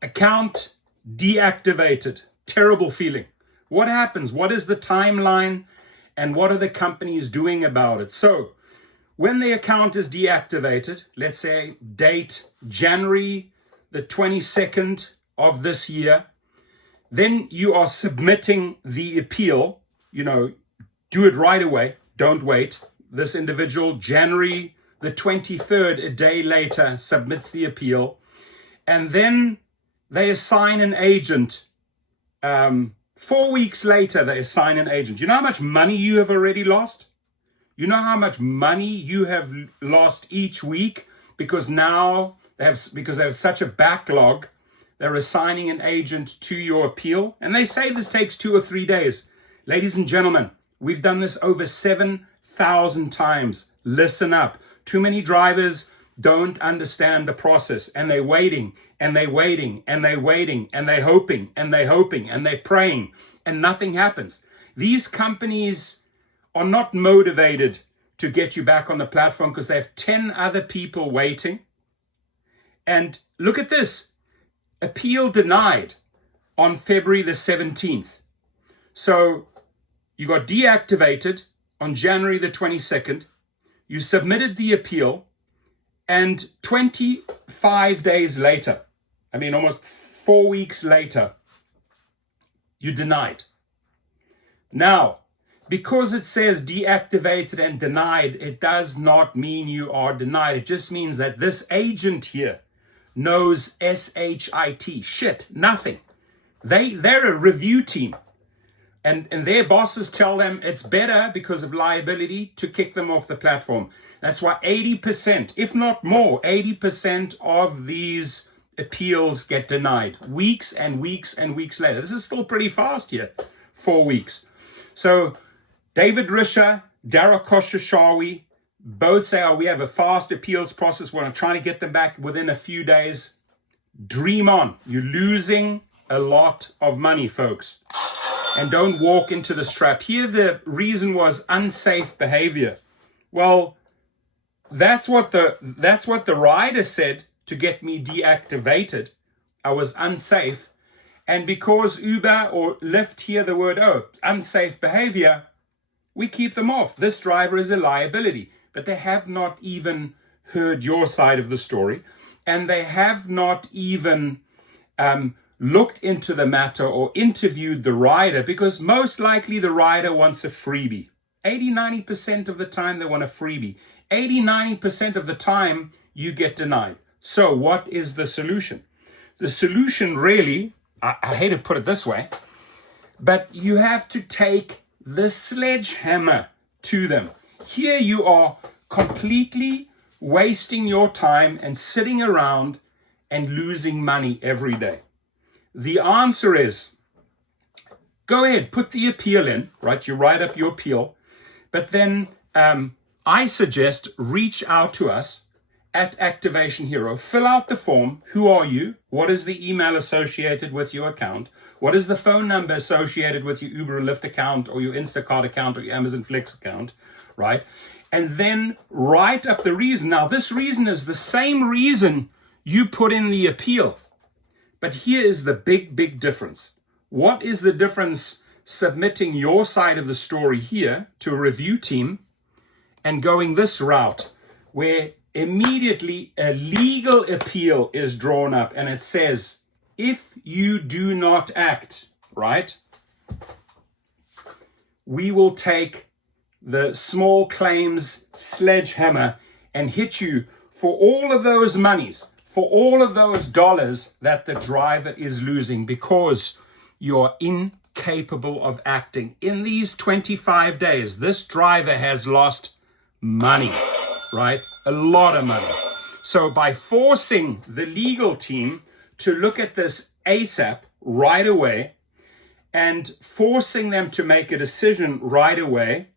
Account deactivated. Terrible feeling. What happens? What is the timeline? And what are the companies doing about it? So when the account is deactivated, let's say date January the 22nd of this year, then you are submitting the appeal. You know, do it right away. Don't wait. This individual, January the 23rd, a day later, submits the appeal. And then they assign an agent. 4 weeks later, they assign an agent. You know how much money you have already lost? You know how much money you have lost each week because now because they have such a backlog, they're assigning an agent to your appeal. And they say this takes 2 or 3 days. Ladies and gentlemen, we've done this over 7,000 times. Listen up. Too many drivers don't understand the process, and they're waiting, and they're waiting, and they're waiting, and they're hoping, and they're hoping, and they're praying, and nothing happens. These companies are not motivated to get you back on the platform because they have 10 other people waiting. And look at this. Appeal denied on February the 17th. So you got deactivated on January the 22nd. You submitted the appeal, and 25 days later, I mean almost 4 weeks later, you denied. Now, because it says deactivated and denied, it does not mean you are denied. It just means that this agent here knows shit, nothing. They're a review team. And their bosses tell them it's better because of liability to kick them off the platform. That's why 80%, if not more, 80% of these appeals get denied weeks and weeks and weeks later. This is still pretty fast here, 4 weeks. So David Risher, Dara Koshashawi, both say, oh, we have a fast appeals process. We're trying to get them back within a few days. Dream on. You're losing a lot of money, folks. And don't walk into this trap. Here, the reason was unsafe behavior. Well, that's what the rider said to get me deactivated. I was unsafe. And because Uber or Lyft hear the word, oh, unsafe behavior, we keep them off. This driver is a liability. But they have not even heard your side of the story. And they have not even looked into the matter or interviewed the rider, because most likely the rider wants a freebie. 80-90% of the time they want a freebie. 80-90% of the time you get denied. So what is the solution? The solution really, I hate to put it this way, but you have to take the sledgehammer to them. Here you are completely wasting your time and sitting around and losing money every day. The answer is, go ahead, put the appeal in, right? You write up your appeal, but then I suggest reach out to us at Activation Hero. Fill out the form. Who are you? What is the email associated with your account? What is the phone number associated with your Uber or Lyft account or your Instacart account or your Amazon Flex account, right? And then write up the reason. Now, this reason is the same reason you put in the appeal. But here is the big difference. What is the difference submitting your side of the story here to a review team and going this route where immediately a legal appeal is drawn up and it says, if you do not act, right, we will take the small claims sledgehammer and hit you for all of those monies, for all of those dollars that the driver is losing because you're incapable of acting. In these 25 days, this driver has lost money, right? A lot of money. So by forcing the legal team to look at this ASAP right away and forcing them to make a decision right away,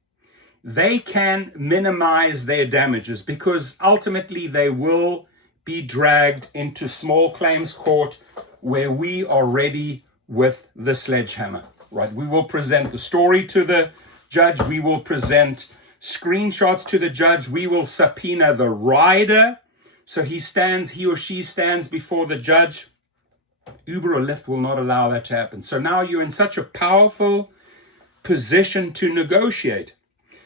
they can minimize their damages because ultimately they will be dragged into small claims court where we are ready with the sledgehammer, right? We will present the story to the judge. We will present screenshots to the judge. We will subpoena the rider. So he or she stands before the judge Uber or Lyft will not allow that to happen. So now you're in such a powerful position to negotiate.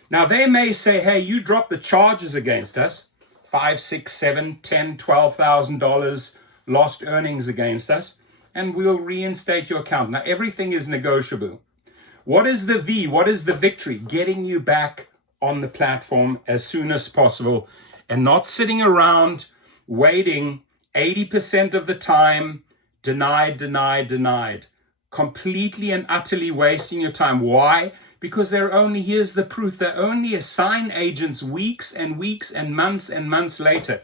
Now they may say, hey, you drop the charges against us, $5, $6, $7, $10, $12,000 lost earnings against us, and we'll reinstate your account. Now everything is negotiable. What is the V? What is the victory? Getting you back on the platform as soon as possible and not sitting around waiting 80% of the time, denied, denied, denied. Completely and utterly wasting your time. Why? Because here's the proof, they're only assign agents weeks and weeks and months later.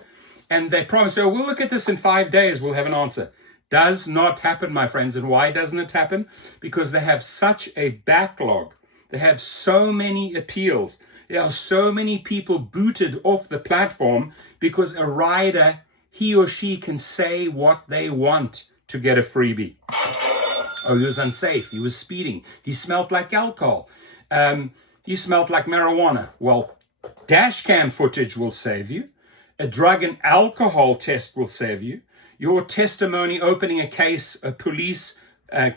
And they promise, oh, we'll look at this in 5 days, we'll have an answer. Does not happen, my friends. And why doesn't it happen? Because they have such a backlog. They have so many appeals. There are so many people booted off the platform because a rider, he or she can say what they want to get a freebie. Oh, he was unsafe. He was speeding. He smelled like alcohol. He smelled like marijuana. Well, dash cam footage will save you. A drug and alcohol test will save you. Your testimony opening a police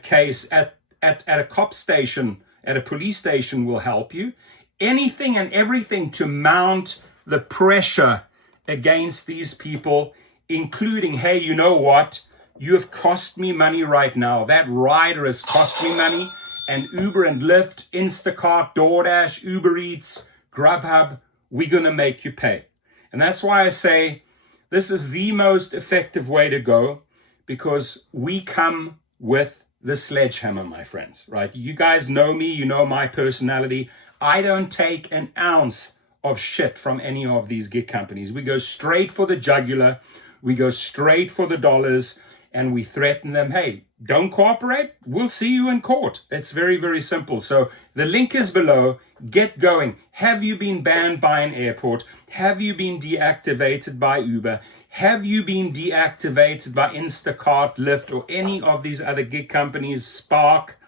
case at a cop station, at a police station will help you. Anything and everything to mount the pressure against these people, including, hey, you know what? You have cost me money right now. That rider has cost me money. And Uber and Lyft, Instacart, DoorDash, Uber Eats, Grubhub, we're going to make you pay. And that's why I say this is the most effective way to go, because we come with the sledgehammer, my friends, right? You guys know me. You know my personality. I don't take an ounce of shit from any of these gig companies. We go straight for the jugular. We go straight for the dollars. And we threaten them, hey, don't cooperate, we'll see you in court. It's very, very simple. So the link is below. Get going. Have you been banned by an airport? Have you been deactivated by Uber? Have you been deactivated by Instacart, Lyft, or any of these other gig companies, Spark?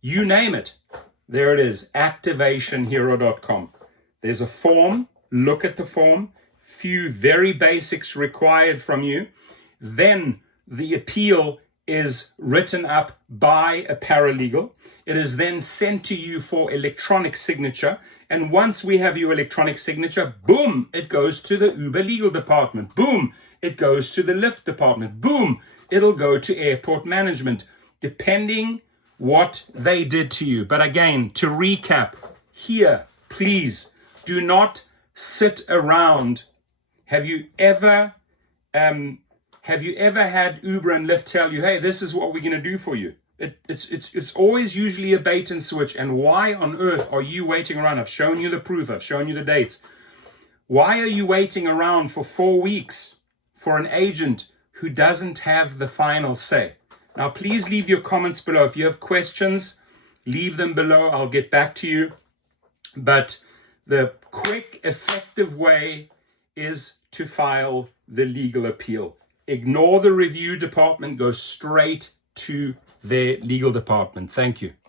You name it. There it is, activationhero.com. There's a form. Look at the form. Few very basics required from you. Then the appeal is written up by a paralegal. It is then sent to you for electronic signature. And once we have your electronic signature, boom, it goes to the Uber legal department. Boom, it goes to the Lyft department. Boom, it'll go to airport management, depending what they did to you. But again, to recap here, please do not sit around. Have you ever had Uber and Lyft tell you, hey, this is what we're going to do for you? It's always usually a bait and switch. And why on earth are you waiting around? I've shown you the proof. I've shown you the dates. Why are you waiting around for 4 weeks for an agent who doesn't have the final say? Now, please leave your comments below. If you have questions, leave them below. I'll get back to you. But the quick, effective way is to file the legal appeal. Ignore the review department. Go straight to their legal department. Thank you.